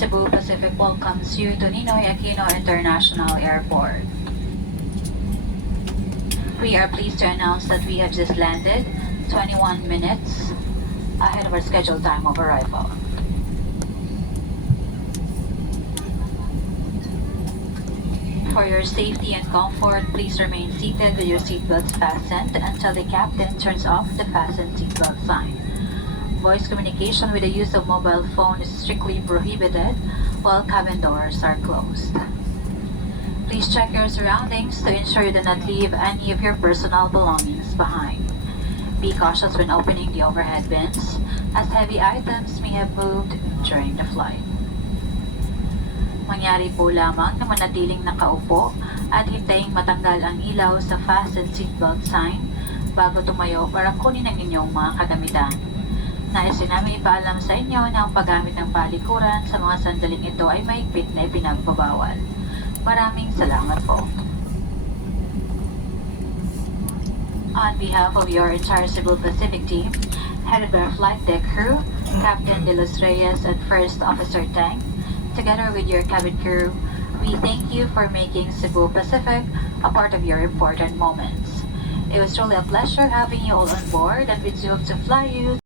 Cebu Pacific welcomes you to Ninoy Aquino International Airport. We are pleased to announce that we have just landed 21 minutes ahead of our scheduled time of arrival. For your safety and comfort, please remain seated with your seatbelts fastened until the captain turns off the fasten seatbelt sign. Voice communication with the use of mobile phone is strictly prohibited while cabin doors are closed. Please check your surroundings to ensure you do not leave any of your personal belongings behind. Be cautious when opening the overhead bins, as heavy items may have moved during the flight. Mangyari po lamang na manatiling nakaupo at hintayin matanggal ang ilaw sa fasten seatbelt sign bago tumayo para kunin ang inyong mga kagamitan. Nais namin ipaalam sa inyo na ang paggamit ng palikuran sa mga sandaling ito ay mahigpit na ipinagbabawal. Maraming salamat po. On behalf of your entire Cebu Pacific team, headed by our flight deck crew, Captain De Los Reyes and First Officer Tang, together with your cabin crew, we thank you for making Cebu Pacific a part of your important moments. It was truly a pleasure having you all on board, and we hope to fly you